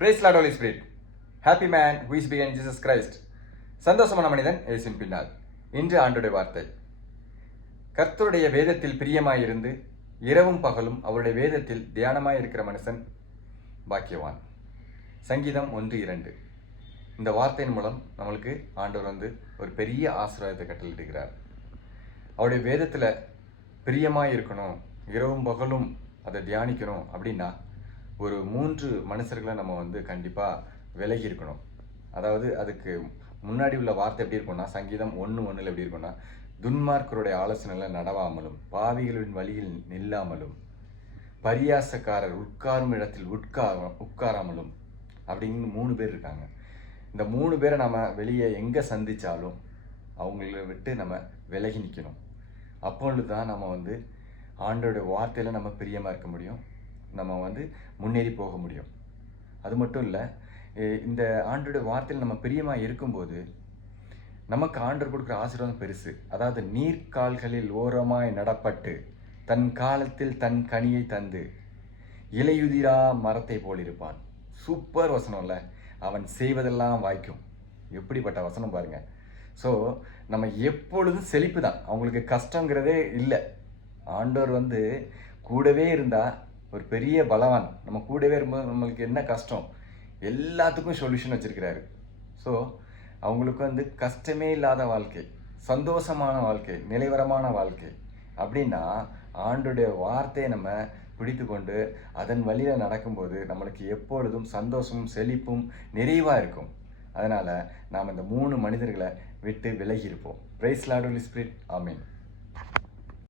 Praise lord holy spirit happy man whose be and Jesus Christ சந்தோஷமான மனிதன் இயேசின் பின்னால். இன்று ஆண்டுடைய வார்த்தை. கர்த்தருடைய வேதத்தில் பிரியமாயிருந்து இரவும் பகலும் அவருடைய வேதத்தில் தியானமாயிருக்கிற மனுஷன் பாக்கியவான். சங்கீதம் ஒன்று இரண்டு. இந்த வார்த்தையின் மூலம் நம்மளுக்கு ஆண்டவர் வந்து ஒரு பெரிய ஆசீர்வாதத்தை கட்டளிடுகிறார் அவருடைய வேதத்தில் பிரியமாக இருக்கணும் இரவும் பகலும் அதை தியானிக்கணும் அப்படின்னா ஒரு மூன்று மனுஷர்களை நம்ம வந்து கண்டிப்பாக விலகி இருக்கணும் அதாவது அதுக்கு முன்னாடி உள்ள வார்த்தை எப்படி இருக்கும்னா சங்கீதம் ஒன்று ஒன்றில் எப்படி இருக்கும்னா துன்மார்க்கருடைய ஆலோசனையில் நடவாமலும் பாவிகளின் வழியில் நில்லாமலும் பரியாசக்காரர் உட்காரும் இடத்தில் உட்கார உட்காராமலும் அப்படின்னு மூணு பேர் இருக்காங்க. இந்த மூணு பேரை நம்ம வெளியே எங்கே சந்தித்தாலும் அவங்கள விட்டு நம்ம விலகி நிற்கணும் அப்பொழுது தான் நம்ம வந்து ஆண்டோட வார்த்தையில் நம்ம பிரியமாக இருக்க முடியும். நம்ம வந்து முன்னேறி போக முடியும். அது மட்டும் இல்லை இந்த ஆண்டோட வார்த்தையில் நம்ம பிரியமாக இருக்கும்போது நமக்கு ஆண்டவர் கொடுக்குற ஆசீர்வாதம் பெருசு. அதாவது நீர்க்கால்களில் ஓரமாய் நடப்பட்டு தன் காலத்தில் தன் கனியை தந்து இலையுதிரா மரத்தை போலிருப்பான் சூப்பர் வசனம்ல அவன் செய்வதெல்லாம் வாய்க்கும். எப்படிப்பட்ட வசனம் பாருங்க. ஸோ நம்ம எப்பொழுதும் செழிப்பு தான். அவங்களுக்கு கஷ்டங்கிறதே இல்லை. ஆண்டோர் வந்து கூடவே இருந்தால் ஒரு பெரிய பலவான். நம்ம கூடவே இருக்கும்போது நம்மளுக்கு என்ன கஷ்டம்? எல்லாத்துக்கும் சொல்யூஷன் வச்சிருக்கிறாரு. ஸோ அவங்களுக்கு வந்து கஷ்டமே இல்லாத வாழ்க்கை சந்தோஷமான வாழ்க்கை நிலைவரமான வாழ்க்கை. அப்படின்னா ஆண்டுடைய வார்த்தையை நம்ம பிடித்து கொண்டு அதன் வழியில் நடக்கும்போது நம்மளுக்கு எப்பொழுதும் சந்தோஷமும் செழிப்பும் நிறைவாக இருக்கும். அதனால் நாம் இந்த மூணு மனிதர்களை விட்டு விலகி இருப்போம். பிரைஸ் லாடோலி ஸ்பிரிட் ஆமீன்